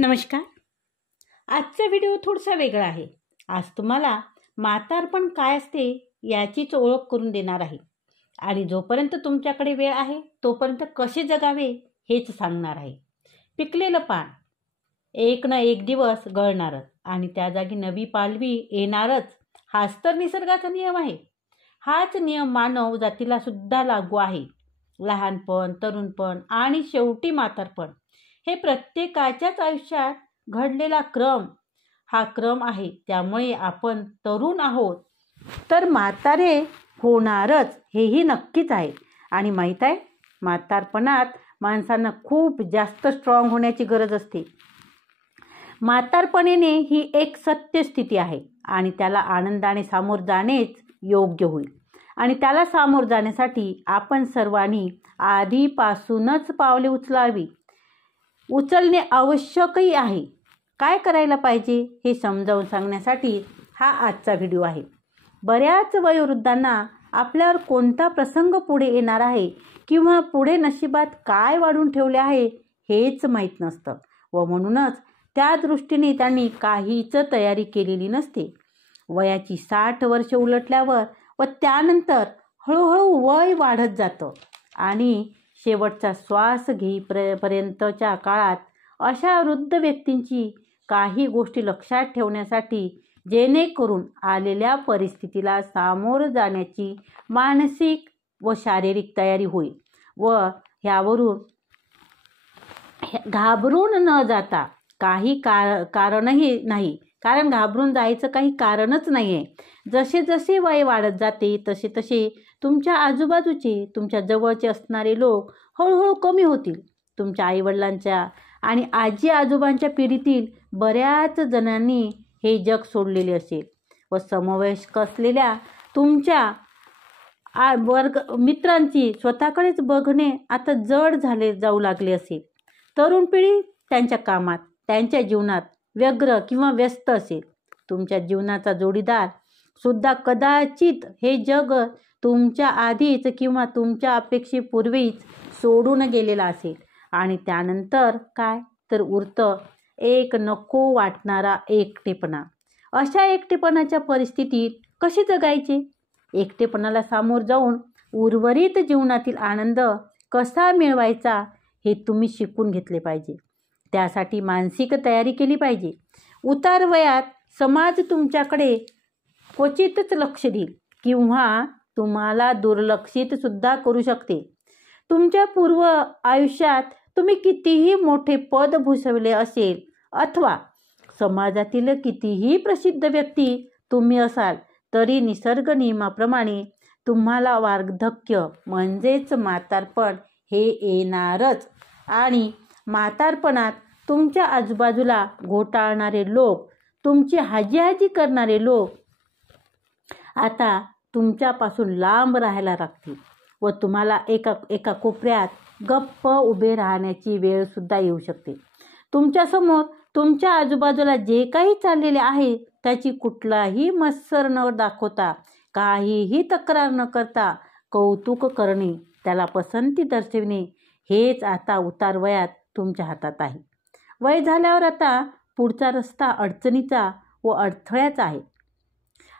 नमस्कार. आजचा व्हिडिओ थोडासा वेगळा आहे. आज तुम्हाला म्हातारपण काय असते याचीच ओळख करून देणार आहे आणि जोपर्यंत तुमच्याकडे वेळ आहे तोपर्यंत कसे जगावे हेच सांगणार आहे. पिकलेलं पान एक ना एक दिवस गळणारच आणि त्या जागी नवी पालवी येणारच, हाच तर निसर्गाचा नियम आहे. हाच नियम मानव जातीला सुद्धा लागू आहे. लहानपण, तरुणपण आणि शेवटी म्हातारपण हे प्रत्येकाच्याच आयुष्यात घडलेला हा क्रम आहे. त्यामुळे आपण तरुण आहोत तर म्हातारे होणारच हेही नक्कीच आहे. आणि माहीत आहे, म्हातारपणात माणसांना खूप जास्त स्ट्रॉंग होण्याची गरज असते. म्हातारपण येणे ही एक सत्य स्थिती आहे आणि त्याला आनंदाने सामोर जाणेच योग्य होईल. आणि त्याला सामोर जाण्यासाठी आपण सर्वांनी आधीपासूनच पावले उचलणे आवश्यकही आहे. काय करायला पाहिजे हे समजावून सांगण्यासाठी हा आजचा व्हिडिओ आहे. बऱ्याच वयोवृद्धांना आपल्यावर कोणता प्रसंग पुढे येणार आहे किंवा पुढे नशिबात काय वाढून ठेवले आहे हेच माहीत नसतं व म्हणूनच त्या दृष्टीने त्यांनी काहीच तयारी केलेली नसते. वयाची 60 वर्षे उलटल्यावर व त्यानंतर हळूहळू वय वाढत जातं आणि शेवटचा श्वास घेईपर्यंतच्या काळात अशा वृद्ध व्यक्तींची काही गोष्टी लक्षात ठेवण्यासाठी जेणेकरून आलेल्या परिस्थितीला सामोरं जाण्याची मानसिक व शारीरिक तयारी होईल व ह्यावरून घाबरून न जाता काही कारणही नाही, कारण घाबरून जायचं काही कारणच नाही आहे. जसे जसे वय वाढत जाते तसे तसे तुमच्या आजूबाजूचे, तुमच्या जवळचे असणारे लोक हळूहळू कमी होतील. तुमच्या आईवडिलांच्या आणि आजी आजोबांच्या पिढीतील बऱ्याच जणांनी हे जग सोडलेले असेल व समवयस्क असलेल्या तुमच्या मित्रांची स्वतःकडेच बघणे आता जड जाऊ लागले असेल. तरुण पिढी त्यांच्या कामात, त्यांच्या जीवनात व्यग्र किंवा व्यस्त असेल. तुमच्या जीवनाचा जोडीदार सुद्धा कदाचित हे जग तुमच्या आधीच किंवा तुमच्या अपेक्षेपूर्वीच सोडून गेलेला असेल आणि त्यानंतर काय तर उरतं एक नको वाटणारा एकटेपणा. अशा एकटेपणाच्या परिस्थितीत कसे जगायचे? एकटेपणाला सामोर जाऊन उर्वरित जीवनातील आनंद कसा मिळवायचा हे तुम्ही शिकून घेतले पाहिजे. त्यासाठी मानसिक तयारी केली पाहिजे. उतार वयात समाज तुमच्याकडे क्वचितच लक्ष देईल किंवा तुम्हाला दुर्लक्षित सुद्धा करू शकते. तुमच्या पूर्व आयुष्यात तुम्ही कितीही मोठे पद भूषवले असेल अथवा समाजातील कितीही प्रसिद्ध व्यक्ती तुम्ही असाल तरी निसर्ग नियमाप्रमाणे तुम्हाला वार्धक्य म्हणजेच म्हातारपण हे येणारच. आणि म्हातारपणात तुमच्या आजूबाजूला घोटाळणारे लोक, तुमची हाजी करणारे लोक आता तुमच्यापासून लांब राहायला लागतील व तुम्हाला एका कोपऱ्यात गप्प उभे राहण्याची वेळ सुद्धा येऊ शकते. तुमच्यासमोर तुमच्या आजूबाजूला जे काही चाललेले आहे त्याची कुठलाही मत्सर न दाखवता, काहीही तक्रार न करता कौतुक करणे, त्याला पसंती दर्शविणे हेच आता उतार वयात तुमच्या हातात आहे. वय झाल्यावर आता पुढचा रस्ता अडचणीचा व अडथळ्याचा आहे.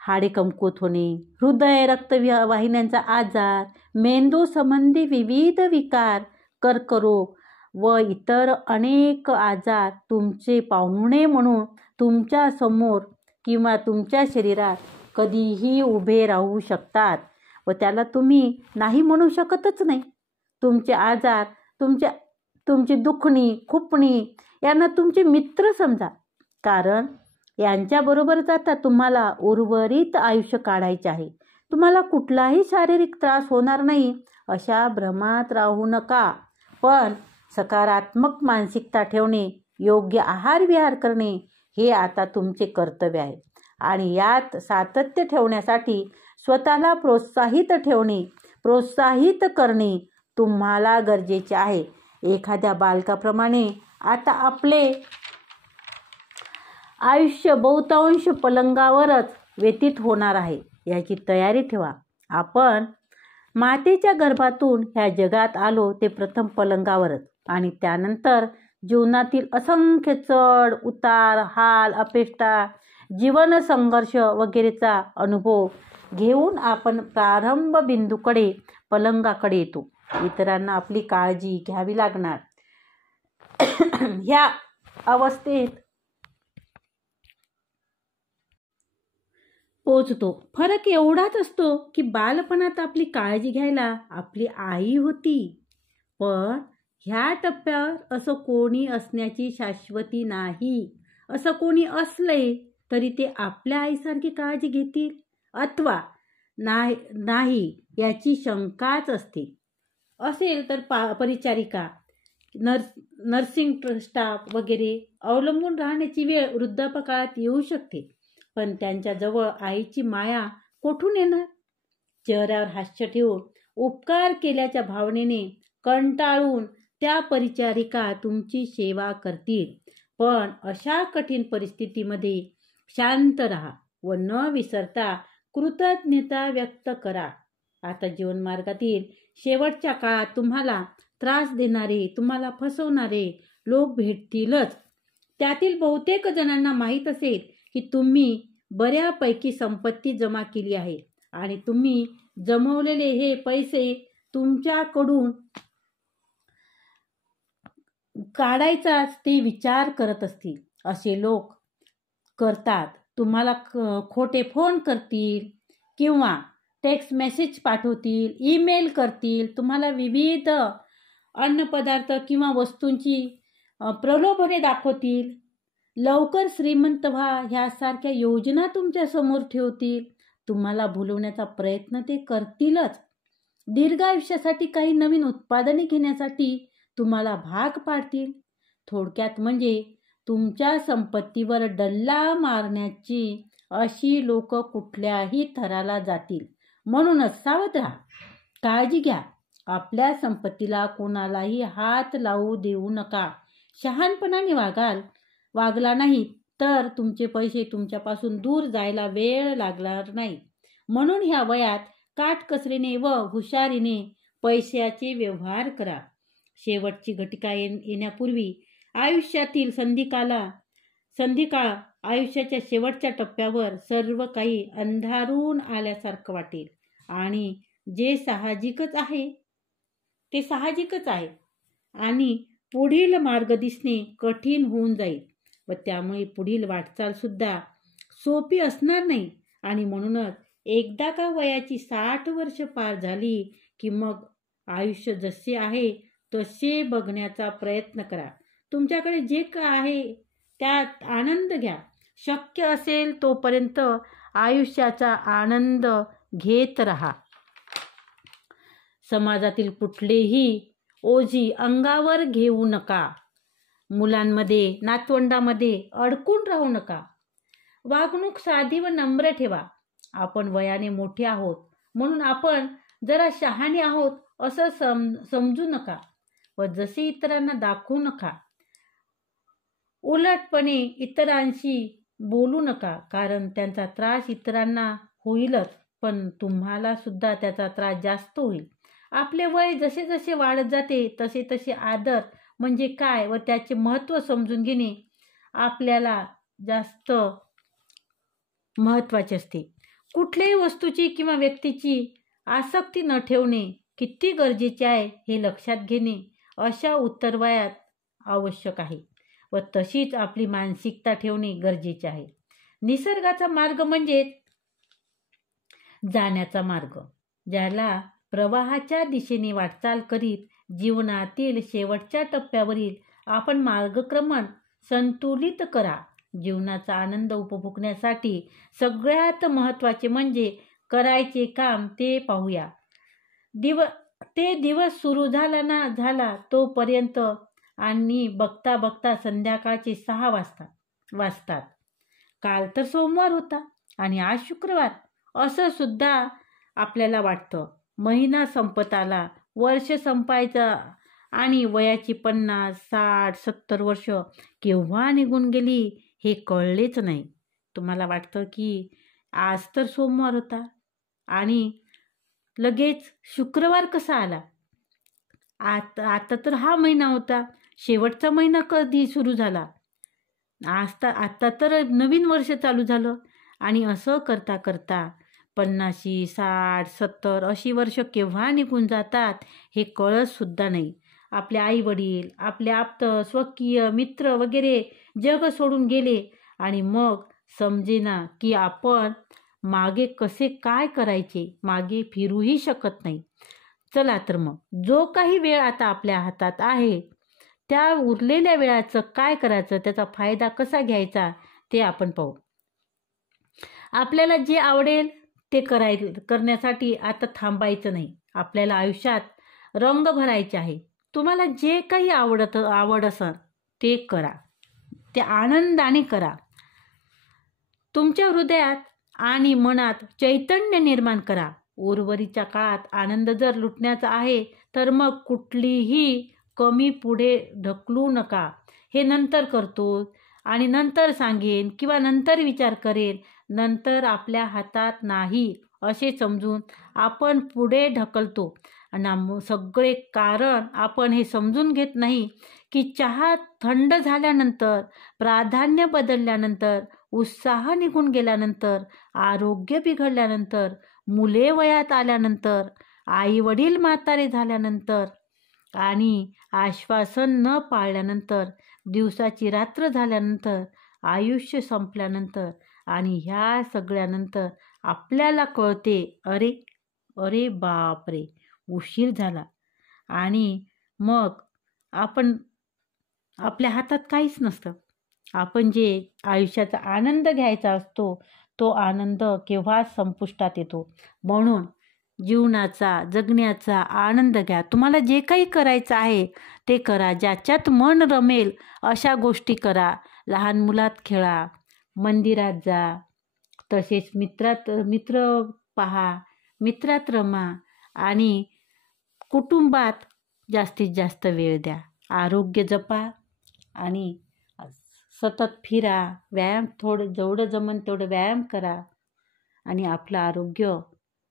हाडे कमकुवत होणे, हृदय रक्तवाहिन्यांचा आजार, मेंदू संबंधी विविध विकार, कर्करोग व इतर अनेक आजार तुमचे पाहुणे म्हणून तुमच्या समोर किंवा तुमच्या शरीरात कधीही उभे राहू शकतात व त्याला तुम्ही नाही म्हणू शकतच नाही. तुमचे आजार, तुमची दुखणी, खुपणी यांना तुमचे मित्र समजा, कारण यांच्याबरोबरच आता तुम्हाला उर्वरित आयुष्य काढायचे आहे. तुम्हाला कुठलाही शारीरिक त्रास होणार नाही अशा भ्रमात राहू नका. पण सकारात्मक मानसिकता ठेवणे, योग्य आहार विहार करणे हे आता तुमचे कर्तव्य आहे. आणि यात सातत्य ठेवण्यासाठी स्वतःला प्रोत्साहित करणे तुम्हाला गरजेचे आहे. एखाद्या बालकाप्रमाणे आता आपले आयुष्य बहुतांश पलंगावरच व्यतीत होणार आहे याची तयारी ठेवा. आपण मातेच्या गर्भातून ह्या जगात आलो ते प्रथम पलंगावरच आणि त्यानंतर जीवनातील असंख्य चढ उतार, हाल, अपेक्षा, जीवन संघर्ष वगैरेचा अनुभव घेऊन आपण प्रारंभ बिंदूकडे, पलंगाकडे येतो. इतरांना आपली काळजी घ्यावी लागणार. ह्या अवस्थेत पोचतो. फरक एवढाच असतो की बालपणात आपली काळजी घ्यायला आपली आई होती, पण ह्या टप्प्यावर असं कोणी असण्याची शाश्वती नाही. असं कोणी असले तरी ते आपल्या आईसारखी काळजी घेतील अथवा नाही याची शंकाच असते. असेल तर परिचारिका, नर्सिंग स्टाफ वगैरे अवलंबून राहण्याची वेळ वृद्धापकाळात येऊ शकते. पण त्यांच्याजवळ आईची माया कोठून येणार? चेहऱ्यावर हास्य ठेवून उपकार केल्याच्या भावनेने कंटाळून त्या परिचारिका तुमची सेवा करतील. पण अशा कठीण परिस्थितीमध्ये शांत राहा व न विसरता कृतज्ञता व्यक्त करा. आता जीवनमार्गातील शेवटच्या काळात तुम्हाला त्रास देणारे, तुम्हाला फसवणारे लोक भेटतीलच. त्यातील बहुतेक जणांना माहीत असेल की तुम्ही बऱ्यापैकी संपत्ती जमा केली आहे आणि तुम्ही जमवलेले हे पैसे तुमच्याकडून काढायचाच ते विचार करत असतील. असे लोक करतात. तुम्हाला खोटे फोन करतील किंवा टेक्स्ट मेसेज पाठवतील, ईमेल करतील, तुम्हाला विविध अन्नपदार्थ किंवा वस्तूंची प्रलोभने दाखवतील, लवकर श्रीमंत व्हा ह्यासारख्या योजना तुमच्या समोर ठेवतील. तुम्हाला भुलवण्याचा प्रयत्न ते करतीलच. दीर्घायुष्यासाठी काही नवीन उत्पादने घेण्यासाठी तुम्हाला भाग पाडतील. थोडक्यात म्हणजे तुमच्या संपत्तीवर डल्ला मारण्याची अशी लोक कुठल्याही थराला जातील. म्हणूनच सावध राहा, काळजी घ्या. आपल्या संपत्तीला कोणालाही हात लावू देऊ नका. शहाणपणाने वागला नाही तर तुमचे पैसे तुमच्यापासून दूर जायला वेळ लागणार नाही. म्हणून ह्या वयात काटकसरीने व हुशारीने पैशाचे व्यवहार करा. शेवटची घटिका येण्यापूर्वी आयुष्यातील संधिकाळ आयुष्याच्या शेवटच्या टप्प्यावर सर्व काही अंधारून आल्यासारखं वाटेल आणि ते साहजिकच आहे आणि पुढील मार्ग दिसणे कठीण होऊन जाईल व त्यामुळे पुढील वाटचाल सुद्धा सोपी असणार नाही. आणि म्हणूनच एकदा का वयाची 60 वर्ष पार झाली की मग आयुष्य जसे आहे तसे बघण्याचा प्रयत्न करा. तुमच्याकडे जे काय आहे त्यात आनंद घ्या. शक्य असेल तोपर्यंत आयुष्याचा आनंद घेत राहा. समाजातील कुठलेही ओझी अंगावर घेऊ नका. मुलांमध्ये, नातवंडामध्ये अडकून राहू नका. वागणूक साधी व नम्र ठेवा. आपण वयाने मोठे आहोत म्हणून आपण जरा शहाणे आहोत असं समजू नका व जसे इतरांना दाखवू नका. उलटपणे इतरांशी बोलू नका, कारण त्यांचा त्रास इतरांना होईलच पण तुम्हाला सुद्धा त्याचा त्रास जास्त होईल. आपले वय जसे जसे वाढत जाते तसे तसे आदर म्हणजे काय व त्याचे महत्त्व समजून घेणे आपल्याला जास्त महत्त्वाचे असते. कुठल्याही वस्तूची किंवा व्यक्तीची आसक्ती न ठेवणे किती गरजेचे आहे हे लक्षात घेणे अशा उत्तरवयात आवश्यक आहे व तशीच आपली मानसिकता ठेवणे गरजेचे आहे. निसर्गाचा मार्ग म्हणजे जाण्याचा मार्ग. ज्याला प्रवाहाच्या दिशेने वाटचाल करीत जीवनातील शेवटच्या टप्प्यावरील आपण मार्गक्रमण संतुलित करा. जीवनाचा आनंद उपभोगण्यासाठी सगळ्यात महत्त्वाचे म्हणजे करायचे काम ते पाहूया. ते दिवस सुरू झाला तोपर्यंत आणि बघता बघता संध्याकाळचे 6 वाजतात. काल तर सोमवार होता आणि आज शुक्रवार असं सुद्धा आपल्याला वाटतं. महिना संपत आला, वर्ष संपायचं आणि वयाची 50, 60, 70 वर्ष केव्हा निघून गेली हे कळलेच नाही. तुम्हाला वाटतं की आज तर सोमवार होता आणि लगेच शुक्रवार कसा आला. आता तर हा महिना होता. शेवटचा महिना कधी सुरू झाला, आत्ता तर नवीन वर्ष चालू झालं. आणि असं करता करता 50, 60, 70 अशी वर्ष केव्हा निघून जातात हे कळतसुद्धा नाही. आपले आईवडील, आपले आप्त, स्वकीय, मित्र वगैरे जग सोडून गेले आणि मग समजेना की आपण मागे कसे काय करायचे, मागे फिरूही शकत नाही. चला तर मग जो काही वेळ आता आपल्या हातात आहे त्या उरलेल्या वेळाचं काय करायचं, त्याचा फायदा कसा घ्यायचा ते आपण पाहू. आपल्याला जे आवडेल ते करण्यासाठी आता थांबायचं नाही. आपल्याला आयुष्यात रंग भरायचे आहे. तुम्हाला जे काही आवड असेल ते करा, ते आनंदाने करा. तुमच्या हृदयात आणि मनात चैतन्य निर्माण करा. उर्वरितच्या काळात आनंद जर लुटण्याचा आहे तर मग कुठलीही कमी पुढे ढकलू नका. हे नंतर करतो आणि नंतर सांगेन किंवा नंतर विचार करेन, नंतर आपल्या हातात नाही असे समजून आपण पुढे ढकलतो. आणि सगळे कारण आपण हे समजून घेत नाही की चहा थंड झाल्यानंतर, प्राधान्य बदलल्यानंतर, उत्साह निघून गेल्यानंतर, आरोग्य बिघडल्यानंतर, मुले वयात आल्यानंतर, आईवडील म्हातारे झाल्यानंतर आणि आश्वासन न पाळल्यानंतर, दिवसाची रात्र झाल्यानंतर, आयुष्य संपल्यानंतर आणि ह्या सगळ्यानंतर आपल्याला कळते, अरे बापरे, उशीर झाला. आणि मग आपल्या हातात काहीच नसतं. आपण जे आयुष्याचा आनंद घ्यायचा असतो तो आनंद केव्हाच संपुष्टात येतो. म्हणून जीवनाचा, जगण्याचा आनंद घ्या. तुम्हाला जे काही करायचं आहे ते करा. ज्याच्यात मन रमेल अशा गोष्टी करा. लहान मुलात खेळा, मंदिरात जा, तसेच मित्र पहा, मित्रात रमा आणि कुटुंबात जास्तीत जास्त वेळ द्या. आरोग्य जपा आणि सतत फिरा. व्यायाम जेवढं जमन तेवढं व्यायाम करा आणि आपलं आरोग्य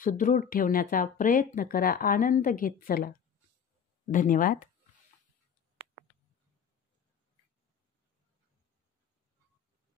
सुदृढ ठेवण्याचा प्रयत्न करा. आनंद घेत चला. धन्यवाद.